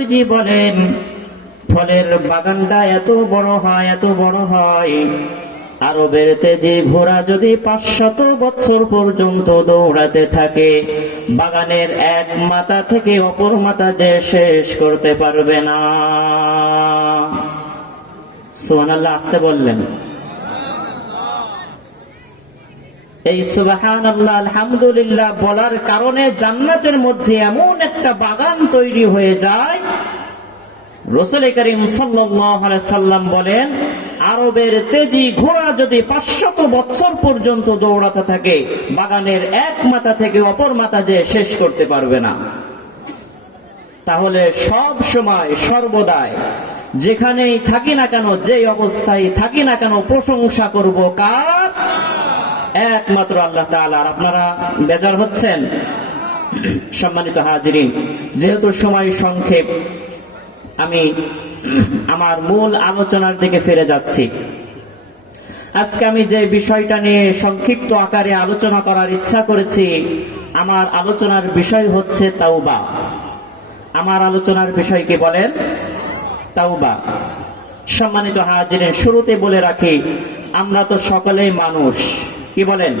নবীজি বলেন, ফলের বাগানটা এত বড় হয়, এত বড় হয়, আরবের তেজি ঘোড়া যদি 500 বছর পর্যন্ত দৌড়াতে থাকে, বাগানের এক মাথা থেকে অপর মাথা যে শেষ করতে পারবে না। সুবহানাল্লাহ, আসতে বললেন। এই সুবহানাল্লাহ আলহামদুলিল্লাহ বলার কারণে জান্নাতের মধ্যে এমন একটা বাগান তৈরি হয়ে যায়। রাসূল করিম সাল্লাল্লাহু আলাইহি সাল্লাম বলেন, আরবের তেজি ঘোড়া যদি 500 বছর পর্যন্ত দৌড়াতে থাকে, বাগানের এক মাথা থেকে অপর মাথা যে শেষ করতে পারবে না। তাহলে সব সময় সর্বদাই যেখানেই থাকি না কেন, যে অবস্থায় থাকি না কেন, প্রশংসা করব কার? একমাত্র আল্লাহ তাআলার। আপনারা বেজার হচ্ছেন? সম্মানিত হাজিরিন, যেহেতু সময় সংক্ষেপ, আমি আমার মূল আলোচনার দিকে ফিরে যাচ্ছি। আজকে আমি যে বিষয়টা নিয়ে সংক্ষিপ্ত আকারে আলোচনা করার ইচ্ছা করেছি, আমার আলোচনার বিষয় হচ্ছে তাওবা। আমার আলোচনার বিষয় কি বলেন? তাওবা। সম্মানিত হাজিরিন, শুরুতে বলে রাখি, আমরা তো সকলেই মানুষ। কি বলেন?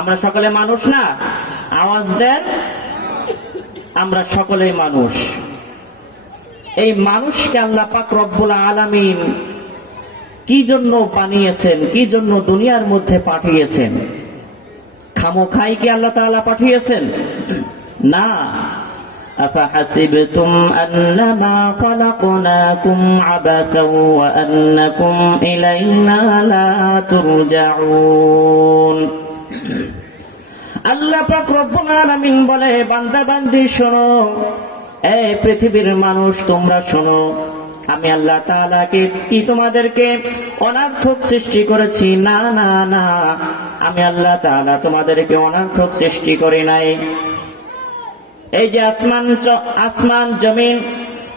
আমরা সকলে মানুষ না? আওয়াজ দেন। আমরা সকলেই মানুষ। এই মানুষকে আল্লাহ পাক রব্বুল আলামিন কি জন্য বানিয়েছেন, কি জন্য দুনিয়ার মধ্যে পাঠিয়েছেন? খামোখাই কি আল্লাহ তাআলা পাঠিয়েছেন? না। আফাহাসিবতুম আন্নামা খালাকনাকুম আবাসাও ওয়া আন্নাকুম ইলাইনা লা তুরজাউন। আল্লাহ পাক রব্বুল আলামিন বলে, বান্দা বান্দি শোনো, এই পৃথিবীর মানুষ তোমরা শোনো, আমি আল্লাহ তাআলাকে কি তোমাদেরকে অনার্থক সৃষ্টি করেছি? না না না, আমি আল্লাহ তাআলা তোমাদেরকে অনার্থক সৃষ্টি করি নাই। এই যে আসমান জমিন,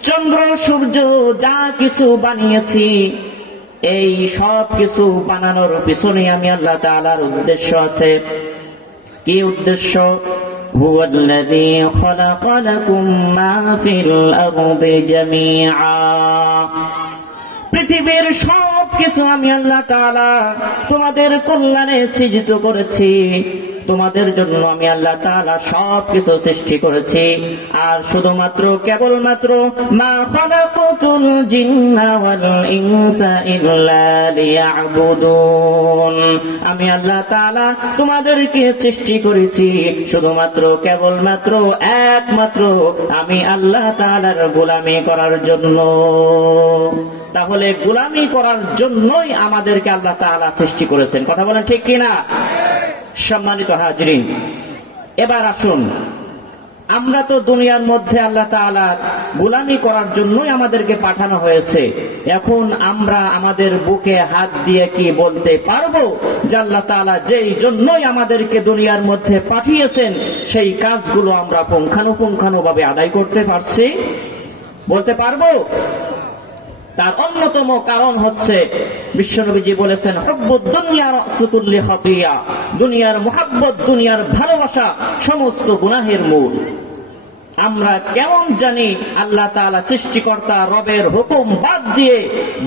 চন্দ্র সূর্য, যা কিছু বানিয়েছি, এই সব কিছু বানানোর পিছনে আমি আল্লাহ তাআলার উদ্দেশ্য আছে। কি উদ্দেশ্য? هو الذي خلق لكم ما في الأرض جميعا। পৃথিবীর সব কিছু আমি আল্লাহ তাআলা তোমাদের কল্যাণে সৃজিত করেছি। তোমাদের জন্য আমি আল্লাহ তাআলা সব কিছু সৃষ্টি করেছি। আর শুধুমাত্র কেবলমাত্র মা খালাকাতুল জিন্না ওয়াল ইনসা ইল্লা লিয়াবুদুন, আমি আল্লাহ তাআলা তোমাদেরকে সৃষ্টি করেছি শুধুমাত্র কেবলমাত্র একমাত্র আমি আল্লাহ তাআলার গোলামি করার জন্য। তাহলে গোলামি করার জন্যই আমাদেরকে আল্লাহ তাআলা সৃষ্টি করেছেন। কথা বলেন ঠিক কিনা? সম্মানিত হাজিরিন, এবার আসুন, আমরা তো দুনিয়ার মধ্যে আল্লাহ তাআলার গোলামি করার জন্যই আমাদেরকে পাঠানো হয়েছে। এখন আমরা আমাদের বুকে হাত দিয়ে কি বলতে পারবো যে আল্লাহ তাআলা যেই জন্যই আমাদেরকে দুনিয়ার মধ্যে পাঠিয়েছেন সেই কাজগুলো আমরা পুঙ্খানুপুঙ্খানুভাবে আদায় করতে পারছি? বলতে পারবো? তার অন্যতম কারণ হচ্ছে, বিশ্বনবীজি বলেছেন, হুব্বুদ দুনিয়া রাসু কুল্লি খাতিয়া, দুনিয়ার মুহাব্বত, দুনিয়ার ভালোবাসা সমস্ত গুনাহের মূল। আমরা কেমন জানি আল্লাহ তাআলা সৃষ্টিকর্তা রবের হুকুম বাদ দিয়ে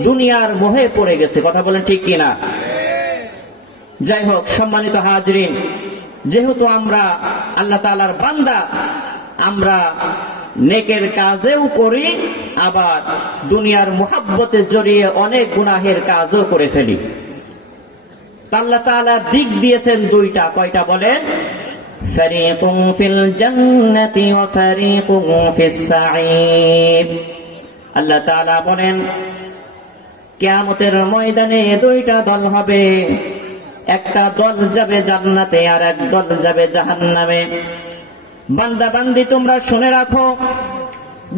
দুনিয়ার মোহে পড়ে গেছে। কথা বলেন ঠিক কিনা? যাই হোক, সম্মানিত হাজিরিন, যেহেতু আমরা আল্লাহ তাআলার বান্দা, আমরা নেকের কাজেও করি, আবার দুনিয়ার মুহাব্বতে জড়িয়ে অনেক গুনাহের কাজও করে ফেলি। আল্লাহ তাআলা দিক দিয়েছেন দুইটা। কয়টা বলেন? ফারিকুন ফিল জান্নাতি ওয়া ফারিকুন ফিস সাঈর। আল্লাহ তাআলা বলেন, কিয়ামতের ময়দানে দুইটা দল হবে, একটা দল যাবে জান্নাতে আর এক দল যাবে জাহান্নামে। বান্দা বান্দি তোমরা শুনে রাখো,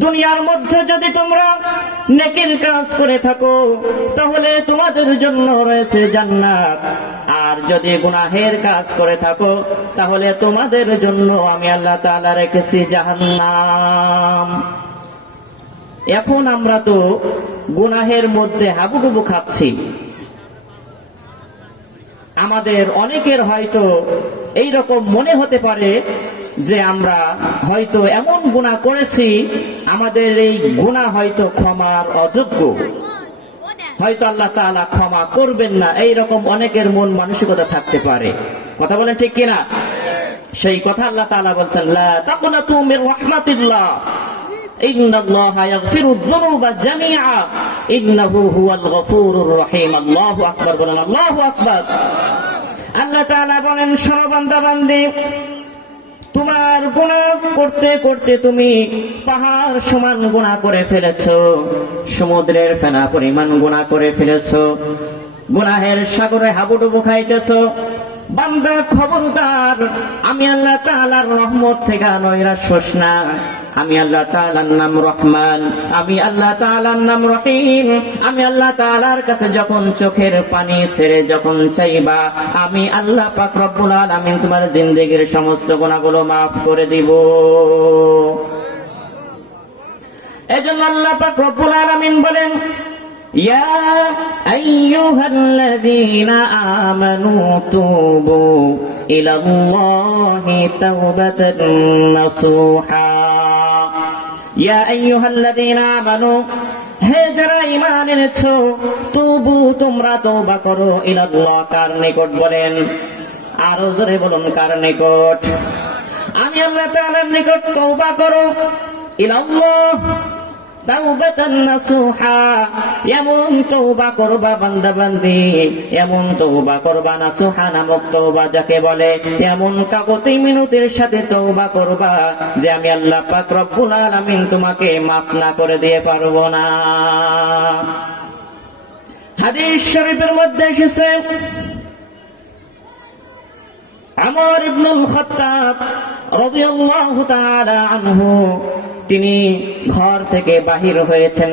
দুনিয়ার মধ্যে যদি তোমরা নেকির কাজ করে থাকো তাহলে তোমাদের জন্য রয়েছে জান্নাত, আর যদি গুনাহের কাজ করে থাকো তাহলে তোমাদের জন্য আমি আল্লাহ তাআলা রেখেছি জাহান্নাম। এখন আমরা তো গুনাহের মধ্যে হাবুডুবু খাচ্ছি। আমাদের অনেকের হয়তো এইরকম মনে হতে পারে যে আমরা হয়তো এমন গুনাহ করেছি, আমাদের এই গুনাহ হয়তো ক্ষমার অযোগ্য, হয়তো আল্লাহ তাআলা ক্ষমা করবেন না, এইরকম অনেকের মন মানসিকতা থাকতে পারে। কথা বলেন ঠিক কিনা? সেই কথা আল্লাহ তাআলা বলছেন, লা তাকুনাতু মির রাহমাতিল্লাহ ইন্নাল্লাহা ইয়াগফিরুয যুনুবা জামিআ ইন্নাহু হুয়াল গফুরুর রহিম। আল্লাহু আকবার বলেন, আল্লাহু আকবার। আল্লাহ তাআলা বলেন, শোনো বান্দা বান্দি, তোমার গুনাহ করতে করতে তুমি পাহাড় সমান গুনাহ করে ফেলেছো, সমুদ্রের ফেনা পরিমাণ গুনাহ করে ফেলেছো, গুনাহের সাগরে হাবুডুবু খাইতেছো। বান্দা খবরদার, আমি আল্লাহ তাআলার রহমত থেকে নৈরাশ হোস না। আমি আল্লাহ তাআলার নাম রহমান, আমি আল্লাহ তাআলার নাম রহিম। আমি আল্লাহ তাআলার কাছে যখন চোখের পানি ছেড়ে যখন চাইবা, আমি আল্লাহ পাক রব্বুল আলামিন তোমার জিন্দেগীর সমস্ত গুনাহগুলো মাফ করে দিব। এজন্য আল্লাহ পাক রব্বুল আলামিন বলেন, ইয়া আইয়ুহাল্লাযীনা আমানু তুবু ইলাল্লাহি তাওবাতান নাসুহা। ইয়া আইয়ুহাল্লাযীনা আমানু, হে যারা ঈমান এনেছো, তুবু তোমরা তওবা করো, ইলাল্লাহ কার নিকট বলেন, আরো জোরে বলুন কার নিকট? আমি আল্লাহ তাআলার নিকট তওবা করো, ইলাল্লাহ তাওবাতান নাসুহা, এমন তওবা করবা বান্দা বান্দি, এমন তওবা করবা, নাসুহা নামক তওবা যাকে বলে, এমন কাগতি মিনতির সাথে তওবা করবা যে আমি আল্লাহ পাক রব্বুল আলামিন তোমাকে মাফ না করে দিয়ে পারবো না। হাদিস শরীফের মধ্যে এসেছে, ওমর ইবনুল খাত্তাব রাদিয়াল্লাহু তাআলা আনহু তিনি ঘর থেকে বাহির হয়েছেন।